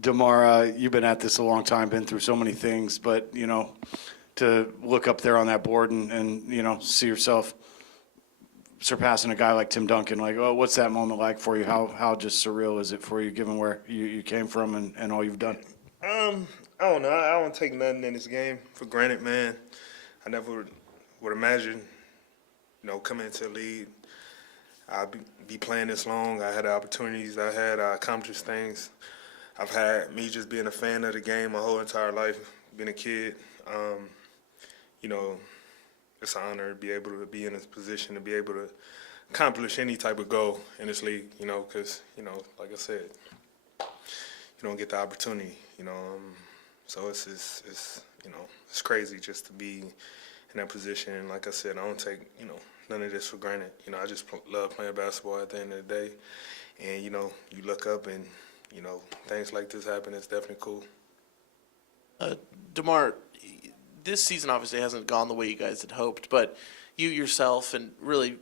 DeMar, you've been at this a long time, been through so many things, but, to look up there on that board and see yourself surpassing a guy like Tim Duncan, like, oh, what's that moment like for you? How just surreal is it for you, given where you came from and all you've done? I don't know. I don't take nothing in this game for granted, man. I never would imagine, coming into the league, I'd be playing this long. I had the opportunities. I accomplished things. I've had me just being a fan of the game my whole entire life, being a kid. It's an honor to be able to be in this position, to be able to accomplish any type of goal in this league, because, like I said, you don't get the opportunity, So it's crazy just to be in that position. And like I said, I don't take, none of this for granted. I just love playing basketball at the end of the day. And, you look up and, things like this happen. It's definitely cool. DeMar, this season obviously hasn't gone the way you guys had hoped, but you yourself and really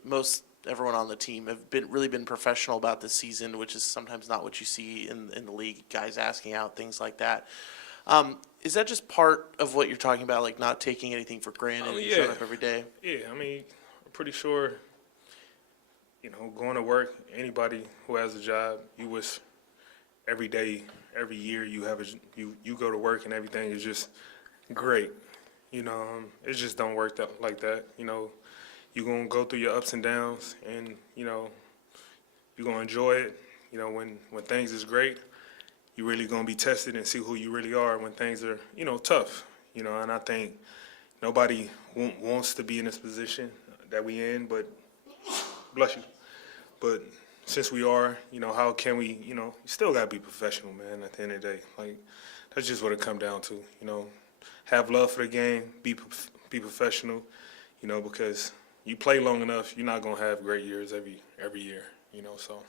everyone on the team have been professional about this season, which is sometimes not what you see in the league, guys asking out, things like that. Is that just part of what you're talking about, like not taking anything for granted and showing up every day? Yeah, I'm pretty sure, going to work, anybody who has a job, you wish every day, every year you you go to work and everything is just great. It just don't work like that. You're going to go through your ups and downs and, you're going to enjoy it. When things is great, you're really going to be tested and see who you really are when things are, tough. And I think nobody wants to be in this position that we in, but, bless you. But since we are, how can we, you still got to be professional, man, at the end of the day. Like, that's just what it come down to, Have love for the game, be professional, because you play long enough, you're not going to have great years every year, so.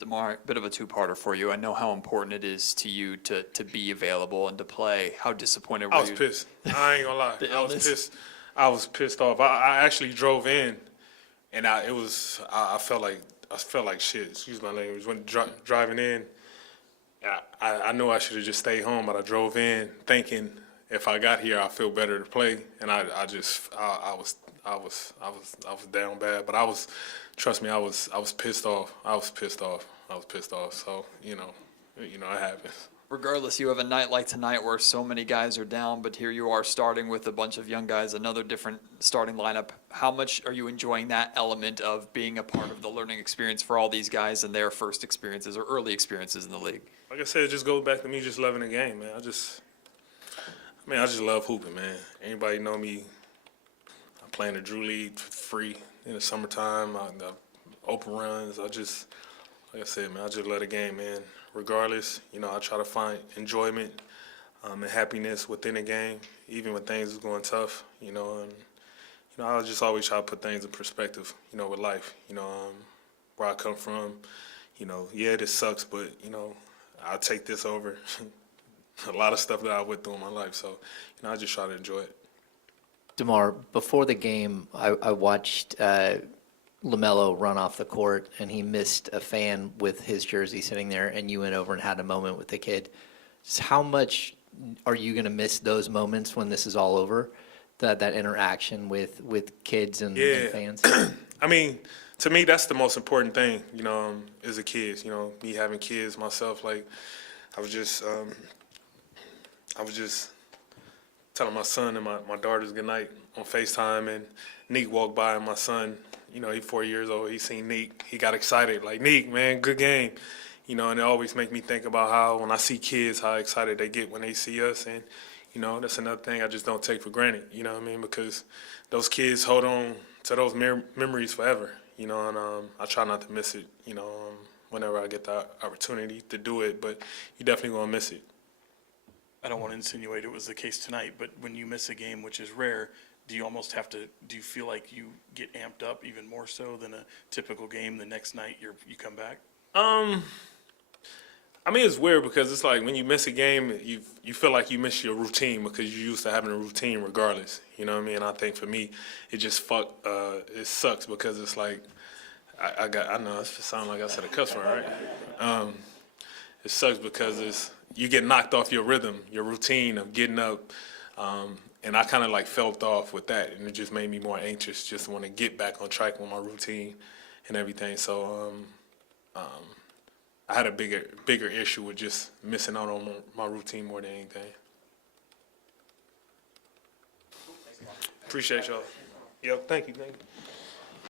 DeMar, a bit of a two-parter for you. I know how important it is to you to be available and to play. How disappointed were you? I was pissed. I ain't gonna lie. I was pissed. I was pissed off. I actually drove in, and I felt like shit. Excuse my language. When driving in, I know I should have just stayed home, but I drove in thinking if I got here, I feel better to play, and I was down bad. But trust me, I was pissed off. I was pissed off. So it happens. Regardless, you have a night like tonight where so many guys are down, but here you are starting with a bunch of young guys, another different starting lineup. How much are you enjoying that element of being a part of the learning experience for all these guys and their first experiences or early experiences in the league? Like I said, it just goes back to me just loving the game, man. I just love hooping, man. Anybody know me? I play in the Drew League for free in the summertime, the open runs. Like I said, man, I just love the game, man. Regardless, I try to find enjoyment and happiness within the game, even when things is going tough, and, I just always try to put things in perspective, with life, where I come from, this sucks, but, I'll take this over a lot of stuff that I went through in my life. So, I just try to enjoy it. DeMar, before the game, I watched LaMelo run off the court, and he missed a fan with his jersey sitting there, and you went over and had a moment with the kid. Just how much are you going to miss those moments when this is all over, that interaction with kids and fans? To me, that's the most important thing, as a kid. Me having kids myself, like, I was just telling my son and my daughters good night on FaceTime, and Neek walked by, and my son, he's 4 years old. He seen Neek. He got excited. Like, Neek, man, good game. And it always make me think about how when I see kids, how excited they get when they see us. And, that's another thing I just don't take for granted, because those kids hold on to those memories forever, and I try not to miss it, whenever I get the opportunity to do it. But you definitely going to miss it. I don't want to insinuate it was the case tonight, but when you miss a game, which is rare, do you feel like you get amped up even more so than a typical game the next night you come back? It's weird because it's like when you miss a game, you feel like you miss your routine because you're used to having a routine regardless. And I think for me, it just it sucks because it's like I know it sounds like I said a cuss word, right? It sucks because you get knocked off your rhythm, your routine of getting up, and I kind of like felt off with that, and it just made me more anxious, just want to get back on track with my routine and everything. So I had a bigger issue with just missing out on my routine more than anything. Appreciate y'all. Yep, thank you.